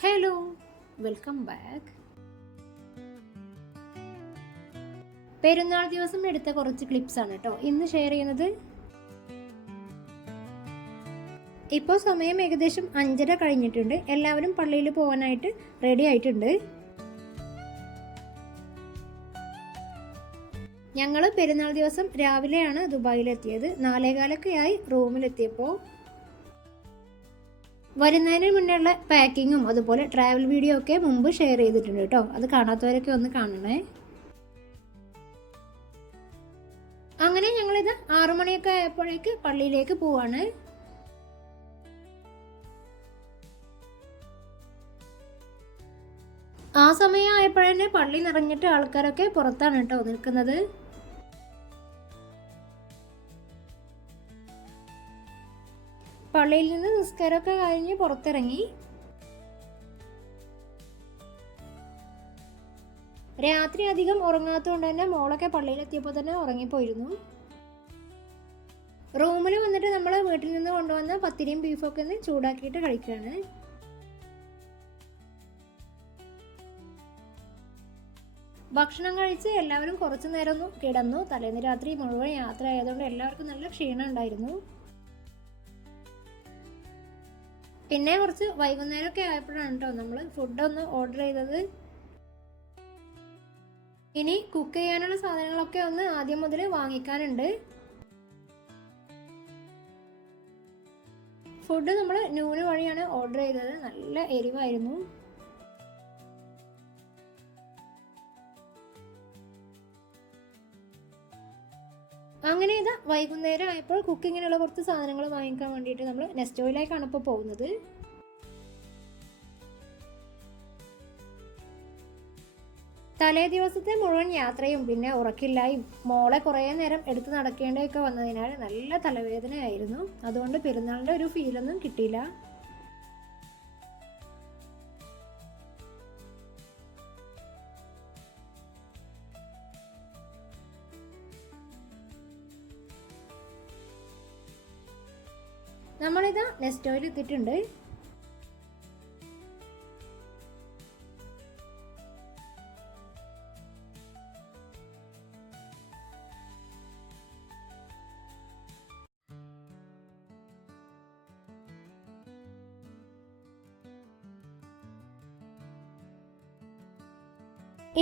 Hello, welcome back. പെരുന്നാൾ ദിവസം എടുത്ത കുറച്ച് ക്ലിപ്സ് ആണ് കേട്ടോ ഇന്ന് ഷെയർ ചെയ്യുന്നത്. ഇപ്പോൾ സമയം ഏകദേശം 5:30 കഴിഞ്ഞിട്ടുണ്ട്. എല്ലാവരും പള്ളിയിൽ പോകാനായിട്ട് റെഡി ആയിട്ടുണ്ട്. ഞങ്ങൾ പെരുന്നാൾ ദിവസം രാവിലെയാണ് ദുബായിലെത്തിയത്. 4:15 റൂമിലെത്തിയപ്പോൾ വരുന്നതിന് മുന്നേയുള്ള പാക്കിങ്ങും അതുപോലെ ട്രാവൽ വീഡിയോ ഒക്കെ മുമ്പ് ഷെയർ ചെയ്തിട്ടുണ്ട് കേട്ടോ. അത് കാണാത്തവരൊക്കെ ഒന്ന് കാണണേ. അങ്ങനെ ഞങ്ങളിത് 6 മണിയൊക്കെ ആയപ്പോഴേക്ക് പള്ളിയിലേക്ക് പോവാണ്. ആ സമയം ആയപ്പോഴന്നെ പള്ളി നിറഞ്ഞിട്ട് ആൾക്കാരൊക്കെ പുറത്താണ് കേട്ടോ നിൽക്കുന്നത്. പള്ളിയിൽ നിന്ന് നിസ്കാരമൊക്കെ കഴിഞ്ഞ് പുറത്തിറങ്ങി. രാത്രി അധികം ഉറങ്ങാത്തതുകൊണ്ട് തന്നെ മോളൊക്കെ പള്ളിയിലെത്തിയപ്പോൾ തന്നെ ഉറങ്ങിപ്പോയിരുന്നു. റൂമിൽ വന്നിട്ട് നമ്മൾ വീട്ടിൽ നിന്ന് കൊണ്ടുവന്ന പത്തിരിയും ബീഫൊക്കെ ഒന്ന് ചൂടാക്കിയിട്ട് കഴിക്കുകയാണ്. ഭക്ഷണം കഴിച്ച് എല്ലാവരും കുറച്ചു നേരം ഒന്ന് കിടന്നു. തലേന്ന് രാത്രി മുഴുവൻ യാത്ര ആയതുകൊണ്ട് എല്ലാവർക്കും നല്ല ക്ഷീണം ഉണ്ടായിരുന്നു. പിന്നെ കുറച്ച് വൈകുന്നേരമൊക്കെ ആയപ്പോഴാണ് കേട്ടോ നമ്മൾ ഫുഡൊന്ന് ഓർഡർ ചെയ്തത്. ഇനി കുക്ക് ചെയ്യാനുള്ള സാധനങ്ങളൊക്കെ ഒന്ന് ആദ്യം മുതൽ വാങ്ങിക്കാനുണ്ട്. ഫുഡ് നമ്മൾ നൂന് വഴിയാണ് ഓർഡർ ചെയ്തത്. നല്ല എരിവായിരുന്നു. അങ്ങനെ ഇതാ വൈകുന്നേരം ആയപ്പോൾ കുക്കിങ്ങിനുള്ള കുറച്ച് സാധനങ്ങൾ വാങ്ങിക്കാൻ വേണ്ടിയിട്ട് നമ്മൾ നെസ്റ്റോയിലേക്കാണ് ഇപ്പോൾ പോകുന്നത്. തലേ ദിവസത്തെ മുഴുവൻ യാത്രയും പിന്നെ ഉറക്കില്ലായും മോളെ കുറേ നേരം എടുത്ത് നടക്കേണ്ടതൊക്കെ വന്നതിനാൽ നല്ല തലവേദനയായിരുന്നു. അതുകൊണ്ട് പെരുന്നാളിൻ്റെ ഒരു ഫീലൊന്നും കിട്ടിയില്ല. നമ്മളിതാ നെസ്റ്റോയിൽ എത്തിയിട്ടുണ്ട്.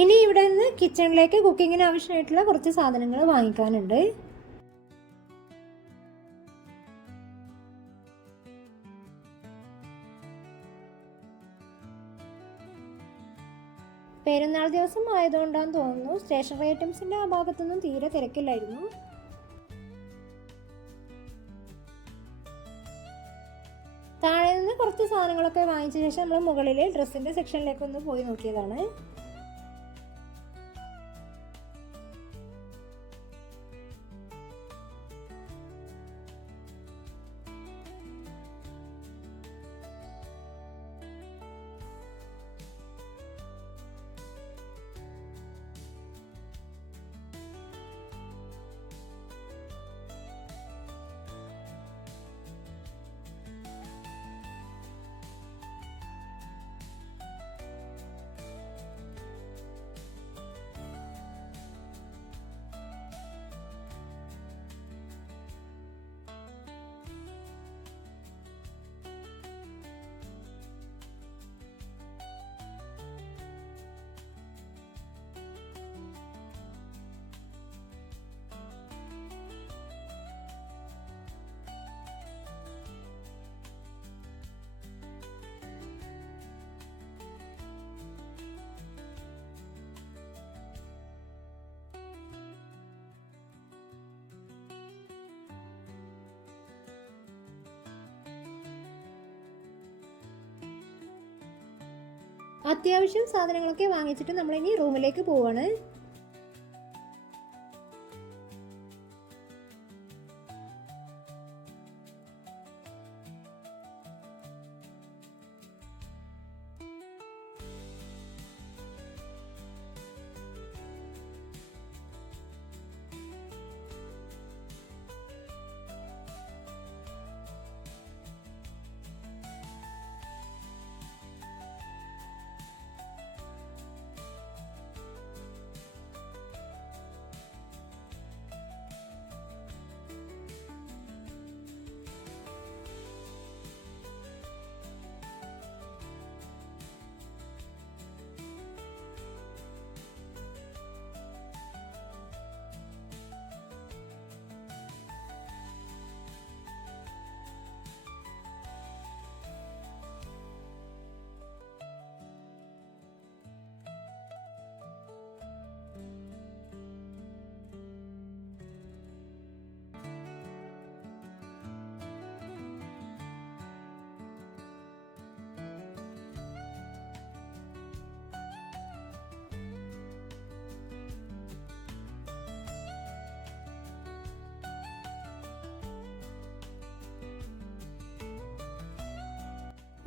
ഇനി ഇവിടെ നിന്ന് കിച്ചണിലേക്ക് കുക്കിങ്ങിന് ആവശ്യമായിട്ടുള്ള കുറച്ച് സാധനങ്ങൾ വാങ്ങിക്കാനുണ്ട്. പെരുന്നാൾ ദിവസം ആയതുകൊണ്ടാന്ന് തോന്നുന്നു സ്റ്റേഷനറി ഐറ്റംസിന്റെ ആ ഭാഗത്തൊന്നും തീരെ തിരക്കില്ലായിരുന്നു. താഴെ നിന്ന് കുറച്ച് സാധനങ്ങളൊക്കെ വാങ്ങിച്ച ശേഷം നമ്മൾ മുകളിലെ ഡ്രസ്സിന്റെ സെക്ഷനിലേക്ക് ഒന്ന് പോയി നോക്കിയതാണ്. അത്യാവശ്യം സാധനങ്ങളൊക്കെ വാങ്ങിച്ചിട്ട് നമ്മളിനി റൂമിലേക്ക് പോവാണ്.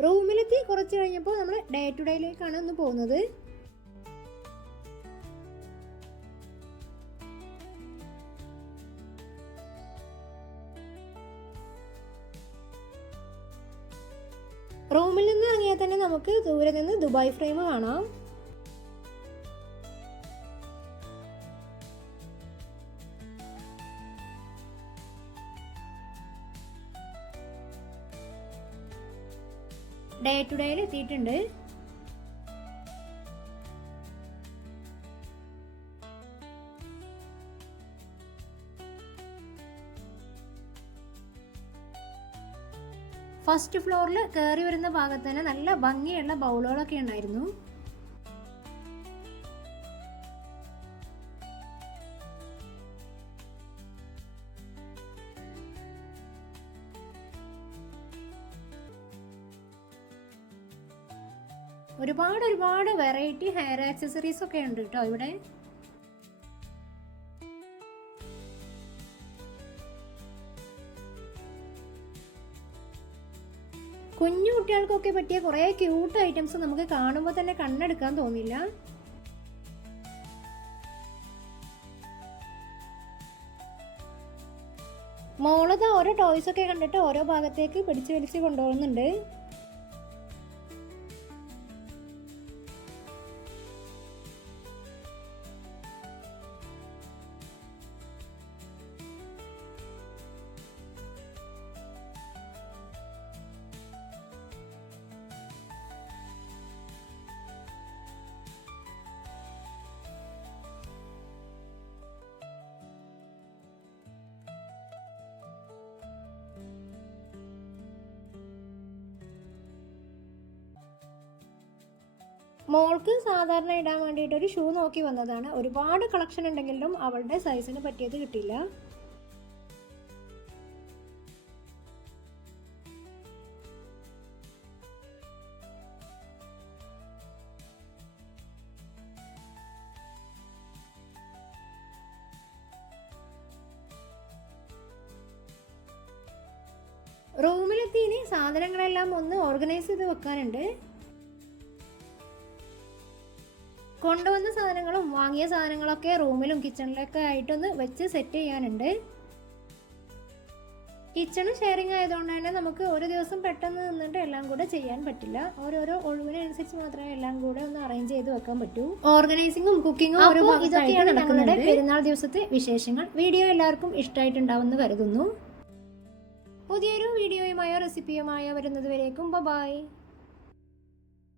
റൂമിലെത്തി കുറച്ച് കഴിഞ്ഞപ്പോൾ നമ്മൾ ഡേ ടു ഡേയിലേക്കാണ് ഒന്ന് പോകുന്നത്. റൂമിൽ നിന്ന് ഇറങ്ങിയാൽ തന്നെ നമുക്ക് ദൂരെ നിന്ന് ദുബായ് ഫ്രെയിം കാണാം. ഡേ ടു ഡേയിൽ എത്തിയിട്ടുണ്ട്. ഫസ്റ്റ് ഫ്ലോറിൽ കയറി വരുന്ന ഭാഗത്ത് തന്നെ നല്ല ഭംഗിയുള്ള ബൗളുകളൊക്കെ ഉണ്ടായിരുന്നു. ഒരുപാട് വെറൈറ്റി ഹെയർ ആക്സസറീസ് ഒക്കെ ഉണ്ട് കേട്ടോ ഇവിടെ. കുഞ്ഞു കുട്ടികൾക്കൊക്കെ പറ്റിയ കുറേ ക്യൂട്ട് ഐറ്റംസ് നമുക്ക് കാണുമ്പോൾ തന്നെ കണ്ണെടുക്കാൻ തോന്നില്ല. മോളത് ഓരോ ടോയ്സ് ഒക്കെ കണ്ടിട്ട് ഓരോ ഭാഗത്തേക്ക് പിടിച്ചു വലിച്ച് കൊണ്ടുപോകുന്നുണ്ട്. മോൾക്ക് സാധാരണ ഇടാൻ വേണ്ടിയിട്ട് ഒരു ഷൂ നോക്കി വന്നതാണ്. ഒരുപാട് കളക്ഷൻ ഉണ്ടെങ്കിലും അവളുടെ സൈസിന് പറ്റിയത് കിട്ടില്ല. റൂമിലെത്തി ഇനി സാധനങ്ങളെല്ലാം ഒന്ന് ഓർഗനൈസ് ചെയ്ത് വെക്കാനുണ്ട്. കൊണ്ടുവന്ന സാധനങ്ങളും വാങ്ങിയ സാധനങ്ങളൊക്കെ റൂമിലും കിച്ചണിലൊക്കെ ആയിട്ടൊന്ന് വെച്ച് സെറ്റ് ചെയ്യാനുണ്ട്. കിച്ചണ് ഷെയറിങ് ആയതുകൊണ്ട് തന്നെ നമുക്ക് ഒരു ദിവസം പെട്ടെന്ന് നിന്നിട്ട് എല്ലാം കൂടെ ചെയ്യാൻ പറ്റില്ല. ഓരോരോ ഒഴിവിനനുസരിച്ച് മാത്രമേ എല്ലാം കൂടെ ഒന്ന് അറേഞ്ച് ചെയ്ത് വെക്കാൻ പറ്റൂ. ഓർഗനൈസിങ്ങും കുക്കിങ്ങും ഇതൊക്കെയാണ് ഞങ്ങളുടെ പെരുന്നാൾ ദിവസത്തെ വിശേഷങ്ങൾ. വീഡിയോ എല്ലാവർക്കും ഇഷ്ടമായിട്ടുണ്ടാവുമെന്ന് കരുതുന്നു. പുതിയൊരു വീഡിയോയുമായോ റെസിപ്പിയുമായോ വരുന്നത് വരേക്കും ബൈ.